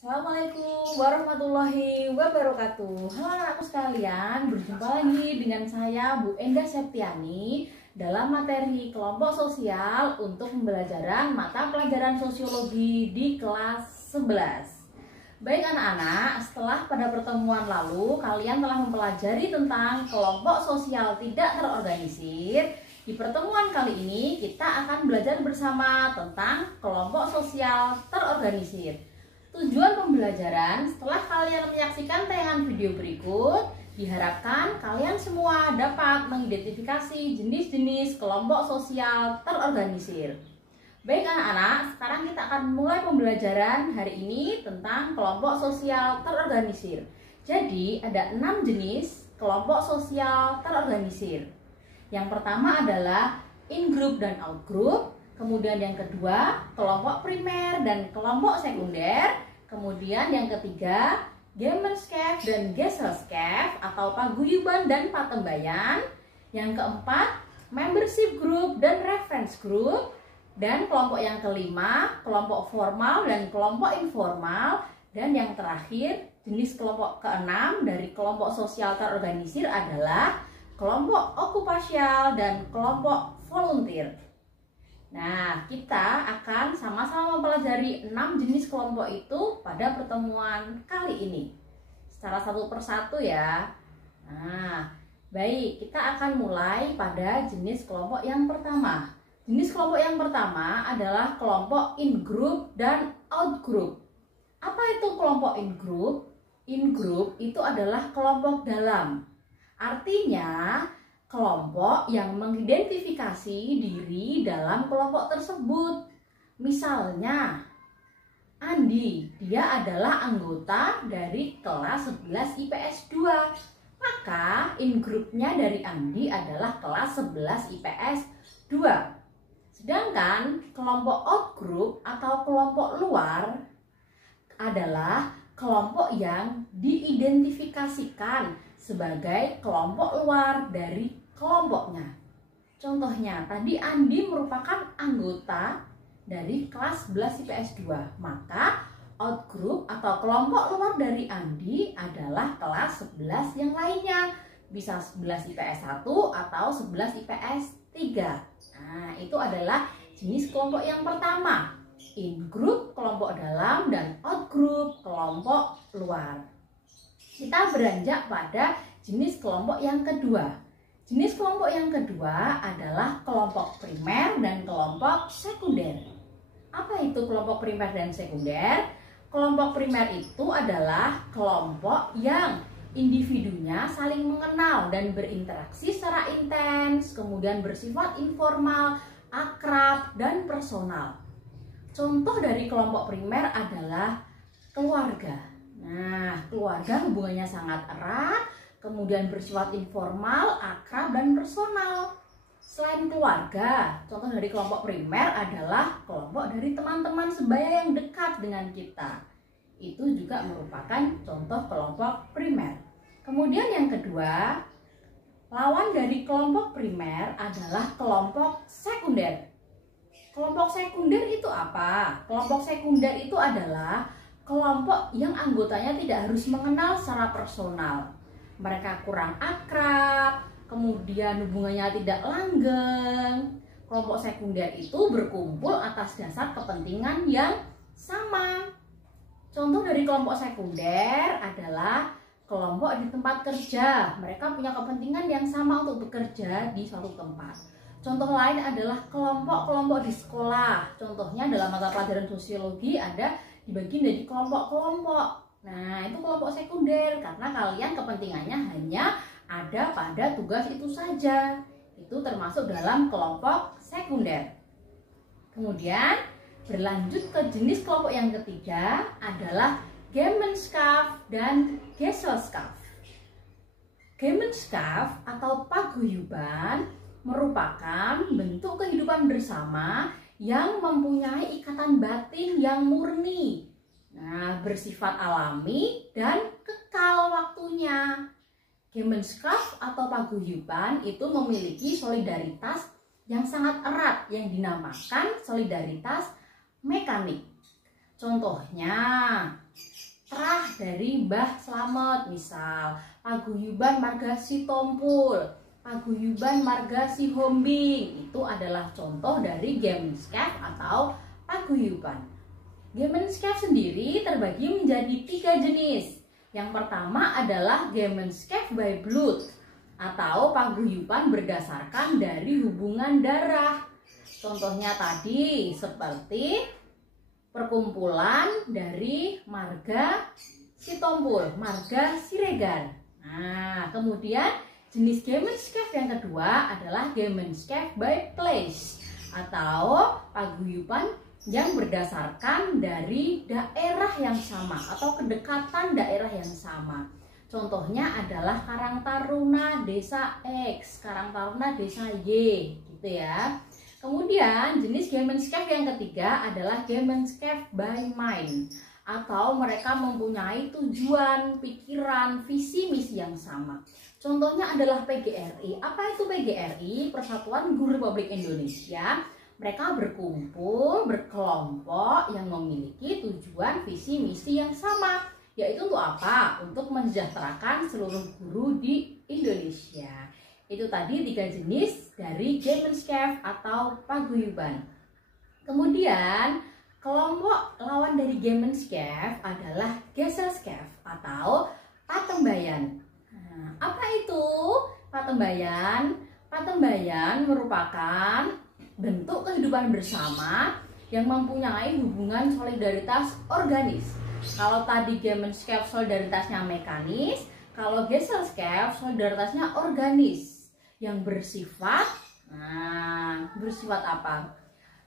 Assalamualaikum warahmatullahi wabarakatuh. Halo anakku sekalian, berjumpa lagi dengan saya Bu Endah Septiani dalam materi kelompok sosial untuk pembelajaran mata pelajaran sosiologi di kelas 11. Baik anak-anak, setelah pada pertemuan lalu kalian telah mempelajari tentang kelompok sosial tidak terorganisir, di pertemuan kali ini kita akan belajar bersama tentang kelompok sosial terorganisir. Tujuan pembelajaran setelah kalian menyaksikan tayangan video berikut, diharapkan kalian semua dapat mengidentifikasi jenis-jenis kelompok sosial terorganisir. Baik anak-anak, sekarang kita akan mulai pembelajaran hari ini tentang kelompok sosial terorganisir. Jadi ada 6 jenis kelompok sosial terorganisir. Yang pertama adalah in-group dan out-group. Kemudian yang kedua, kelompok primer dan kelompok sekunder. Kemudian yang ketiga, Gemeinschaft dan Gesellschaft atau paguyuban dan patembayan. Yang keempat, membership group dan reference group. Dan kelompok yang kelima, kelompok formal dan kelompok informal. Dan yang terakhir, jenis kelompok keenam dari kelompok sosial terorganisir adalah kelompok okupasial dan kelompok volunteer. Nah, kita akan sama-sama mempelajari 6 jenis kelompok itu pada pertemuan kali ini. Secara satu persatu ya. Nah, baik, kita akan mulai pada jenis kelompok yang pertama. Jenis kelompok yang pertama adalah kelompok in-group dan out-group. Apa itu kelompok in-group? In-group itu adalah kelompok dalam. Artinya, kelompok yang mengidentifikasi diri dalam kelompok tersebut. Misalnya, Andi, dia adalah anggota dari kelas 11 IPS 2. Maka in-groupnya dari Andi adalah kelas 11 IPS 2. Sedangkan kelompok out-group atau kelompok luar adalah kelompok yang diidentifikasikan sebagai kelompok luar dari kelompoknya. Contohnya, tadi Andi merupakan anggota dari kelas 11 IPS 2. Maka outgroup atau kelompok luar dari Andi adalah kelas 11 yang lainnya. Bisa 11 IPS 1 atau 11 IPS 3. Nah, itu adalah jenis kelompok yang pertama. In-group kelompok dalam dan out-group kelompok luar. Kita beranjak pada jenis kelompok yang kedua. Jenis kelompok yang kedua adalah kelompok primer dan kelompok sekunder. Apa itu kelompok primer dan sekunder? Kelompok primer itu adalah kelompok yang individunya saling mengenal dan berinteraksi secara intens, kemudian bersifat informal, akrab, dan personal. Contoh dari kelompok primer adalah keluarga. Nah, keluarga hubungannya sangat erat, kemudian bersifat informal, akrab, dan personal. Selain keluarga, contoh dari kelompok primer adalah kelompok dari teman-teman sebaya yang dekat dengan kita. Itu juga merupakan contoh kelompok primer. Kemudian yang kedua, lawan dari kelompok primer adalah kelompok sekunder. Kelompok sekunder itu apa? Kelompok sekunder itu adalah kelompok yang anggotanya tidak harus mengenal secara personal. Mereka kurang akrab, kemudian hubungannya tidak langgeng. Kelompok sekunder itu berkumpul atas dasar kepentingan yang sama. Contoh dari kelompok sekunder adalah kelompok di tempat kerja. Mereka punya kepentingan yang sama untuk bekerja di suatu tempat. Contoh lain adalah kelompok-kelompok di sekolah. Contohnya dalam mata pelajaran sosiologi ada dibagi menjadi kelompok-kelompok. Nah, itu kelompok sekunder karena kalian kepentingannya hanya ada pada tugas itu saja. Itu termasuk dalam kelompok sekunder. Kemudian berlanjut ke jenis kelompok yang ketiga adalah Gemeinschaft dan Gesellschaft. Gemeinschaft atau paguyuban merupakan bentuk kehidupan bersama yang mempunyai ikatan batin yang murni. Nah, bersifat alami dan kekal waktunya. Gemeinschaft atau paguyuban itu memiliki solidaritas yang sangat erat yang dinamakan solidaritas mekanik. Contohnya, terah dari Mbah Slamet, misal paguyuban marga si Tompul, paguyuban marga si Hombing. Itu adalah contoh dari Gemenscape atau paguyuban. Gemenscape sendiri terbagi menjadi 3 jenis. Yang pertama adalah Gemenscape by Blood atau paguyuban berdasarkan dari hubungan darah. Contohnya tadi seperti perkumpulan dari marga si Tompul, marga Siregar. Nah, kemudian jenis Gemenscape yang kedua adalah Gemenscape by Place atau paguyuban yang berdasarkan dari daerah yang sama atau kedekatan daerah yang sama. Contohnya adalah Karang Taruna Desa X, Karang Taruna Desa Y, gitu ya. Kemudian jenis Gemenscape yang ketiga adalah Gemenscape by Mind atau mereka mempunyai tujuan, pikiran, visi misi yang sama. Contohnya adalah PGRI. Apa itu PGRI? Persatuan Guru Republik Indonesia. Mereka berkumpul, berkelompok yang memiliki tujuan, visi misi yang sama. Yaitu untuk apa? Untuk mensejahterakan seluruh guru di Indonesia. Itu tadi 3 jenis dari Gemenscape atau paguyuban. Kemudian kelompok lawan dari Gemenscape adalah Gesellschaft atau patembayan. Nah, apa itu patembayan? Patembayan merupakan bentuk kehidupan bersama yang mempunyai hubungan solidaritas organis. Kalau tadi Gemenscape solidaritasnya mekanis, kalau Gesellschaft solidaritasnya organis. Yang bersifat, bersifat apa?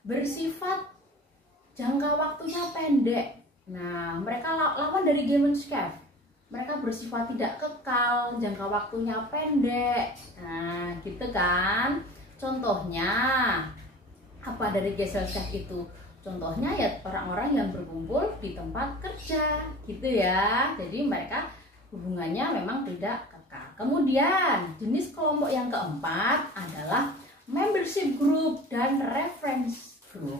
Bersifat jangka waktunya pendek. Nah, mereka lawan dari Gemenscape. Mereka bersifat tidak kekal, jangka waktunya pendek. Nah, gitu kan? Contohnya apa dari Gesellschaft itu? Contohnya ya orang-orang yang berkumpul di tempat kerja, gitu ya. Jadi mereka hubungannya memang tidak kekal. Kemudian jenis kelompok yang keempat adalah membership group dan reference group.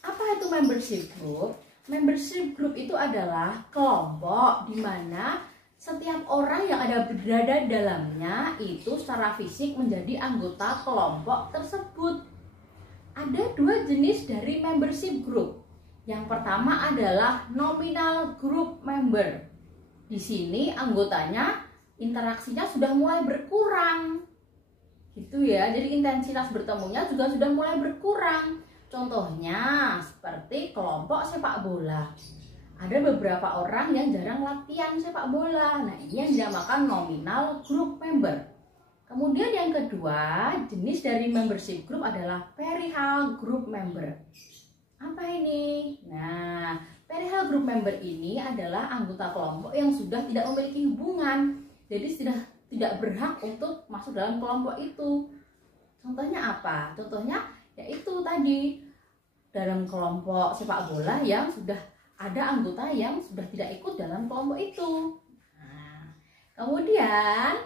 Apa itu membership group? Membership group itu adalah kelompok di mana setiap orang yang berada di dalamnya itu secara fisik menjadi anggota kelompok tersebut. Ada 2 jenis dari membership group. Yang pertama adalah nominal group member. Di sini anggotanya interaksinya sudah mulai berkurang, gitu ya. Jadi intensitas bertemunya juga sudah mulai berkurang. Contohnya seperti kelompok sepak bola. Ada beberapa orang yang jarang latihan sepak bola. Nah, ini yang dinamakan nominal group member. Kemudian yang kedua, jenis dari membership group adalah perihal group member. Apa ini? Nah, perihal group member ini adalah anggota kelompok yang sudah tidak memiliki hubungan. Jadi sudah tidak berhak untuk masuk dalam kelompok itu. Contohnya apa? Contohnya yaitu tadi dalam kelompok sepak bola yang sudah ada anggota yang sudah tidak ikut dalam kelompok itu. Nah, kemudian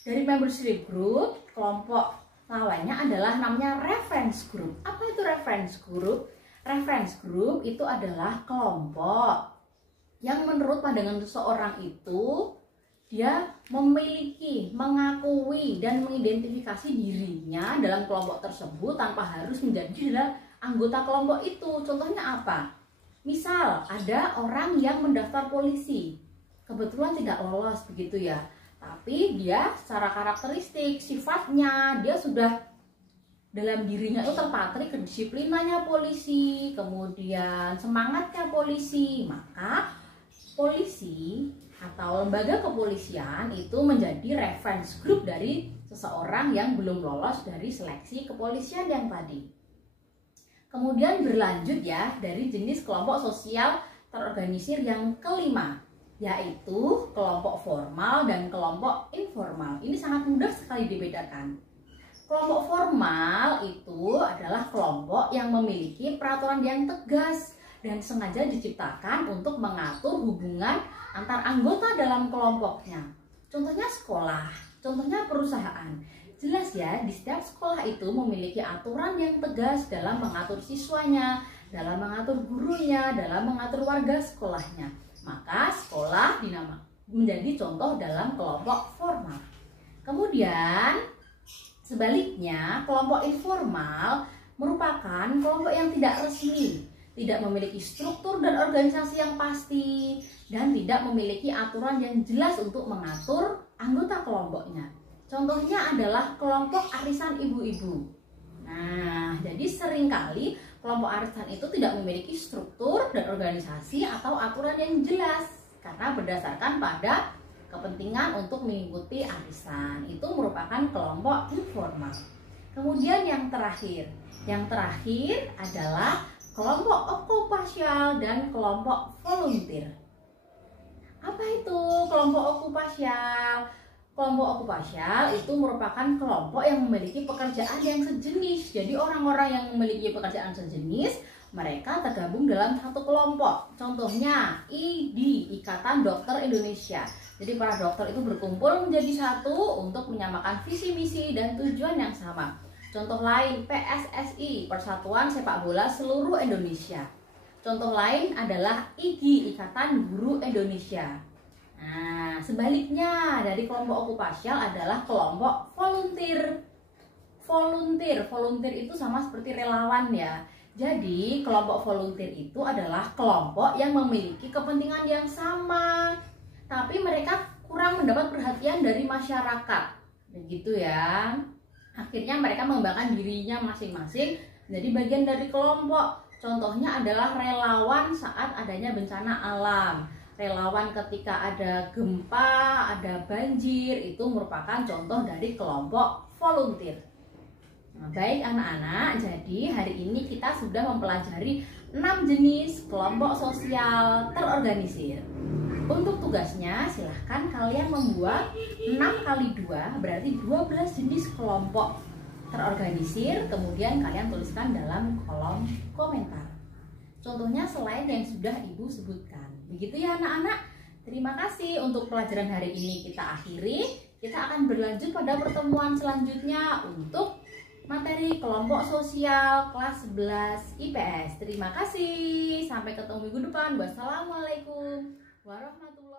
dari membership group, kelompok lawannya adalah namanya reference group. Apa itu reference group? Reference group itu adalah kelompok yang menurut pandangan seseorang itu dia memiliki, mengakui, dan mengidentifikasi dirinya dalam kelompok tersebut tanpa harus menjadi anggota kelompok itu. Contohnya apa? Misal ada orang yang mendaftar polisi, kebetulan tidak lolos begitu ya, tapi dia secara karakteristik, sifatnya, dia sudah dalam dirinya itu terpatri kedisiplinannya polisi, kemudian semangatnya polisi, maka polisi atau lembaga kepolisian itu menjadi reference group dari seseorang yang belum lolos dari seleksi kepolisian yang tadi. Kemudian berlanjut ya dari jenis kelompok sosial terorganisir yang kelima, yaitu kelompok formal dan kelompok informal. Ini sangat mudah sekali dibedakan. Kelompok formal itu adalah kelompok yang memiliki peraturan yang tegas dan sengaja diciptakan untuk mengatur hubungan antar anggota dalam kelompoknya. Contohnya sekolah, contohnya perusahaan. Jelas ya, di setiap sekolah itu memiliki aturan yang tegas dalam mengatur siswanya, dalam mengatur gurunya, dalam mengatur warga sekolahnya. maka sekolah menjadi contoh dalam kelompok formal. Kemudian sebaliknya, kelompok informal merupakan kelompok yang tidak resmi, tidak memiliki struktur dan organisasi yang pasti, dan tidak memiliki aturan yang jelas untuk mengatur anggota kelompoknya. Contohnya adalah kelompok arisan ibu-ibu. Nah, jadi seringkali kelompok arisan itu tidak memiliki struktur dan organisasi atau aturan yang jelas karena berdasarkan pada kepentingan untuk mengikuti arisan. Itu merupakan kelompok informal. Kemudian yang terakhir adalah kelompok okupasial dan kelompok volunteer. Apa itu kelompok okupasial? Kelompok okupasial itu merupakan kelompok yang memiliki pekerjaan yang sejenis. Jadi orang-orang yang memiliki pekerjaan sejenis, mereka tergabung dalam satu kelompok. Contohnya IDI, Ikatan Dokter Indonesia. Jadi para dokter itu berkumpul menjadi satu untuk menyamakan visi misi dan tujuan yang sama. Contoh lain PSSI, Persatuan Sepak Bola Seluruh Indonesia. Contoh lain adalah IGI, Ikatan Guru Indonesia. Nah, sebaliknya dari kelompok okupasial adalah kelompok volunteer. Volunteer itu sama seperti relawan ya. Jadi kelompok volunteer itu adalah kelompok yang memiliki kepentingan yang sama, tapi mereka kurang mendapat perhatian dari masyarakat. Begitu ya. Akhirnya mereka mengembangkan dirinya masing-masing jadi bagian dari kelompok. Contohnya adalah relawan saat adanya bencana alam. Relawan ketika ada gempa, ada banjir, itu merupakan contoh dari kelompok volunteer. Nah, baik anak-anak, jadi hari ini kita sudah mempelajari 6 jenis kelompok sosial terorganisir. Untuk tugasnya silahkan kalian membuat 6 kali 2 berarti 12 jenis kelompok terorganisir, kemudian kalian tuliskan dalam kolom komentar. Contohnya selain yang sudah Ibu sebutkan. Begitu ya anak-anak. Terima kasih untuk pelajaran hari ini kita akhiri. Kita akan berlanjut pada pertemuan selanjutnya untuk materi kelompok sosial kelas 11 IPS. Terima kasih. Sampai ketemu minggu depan. Wassalamualaikum warahmatullahi wabarakatuh.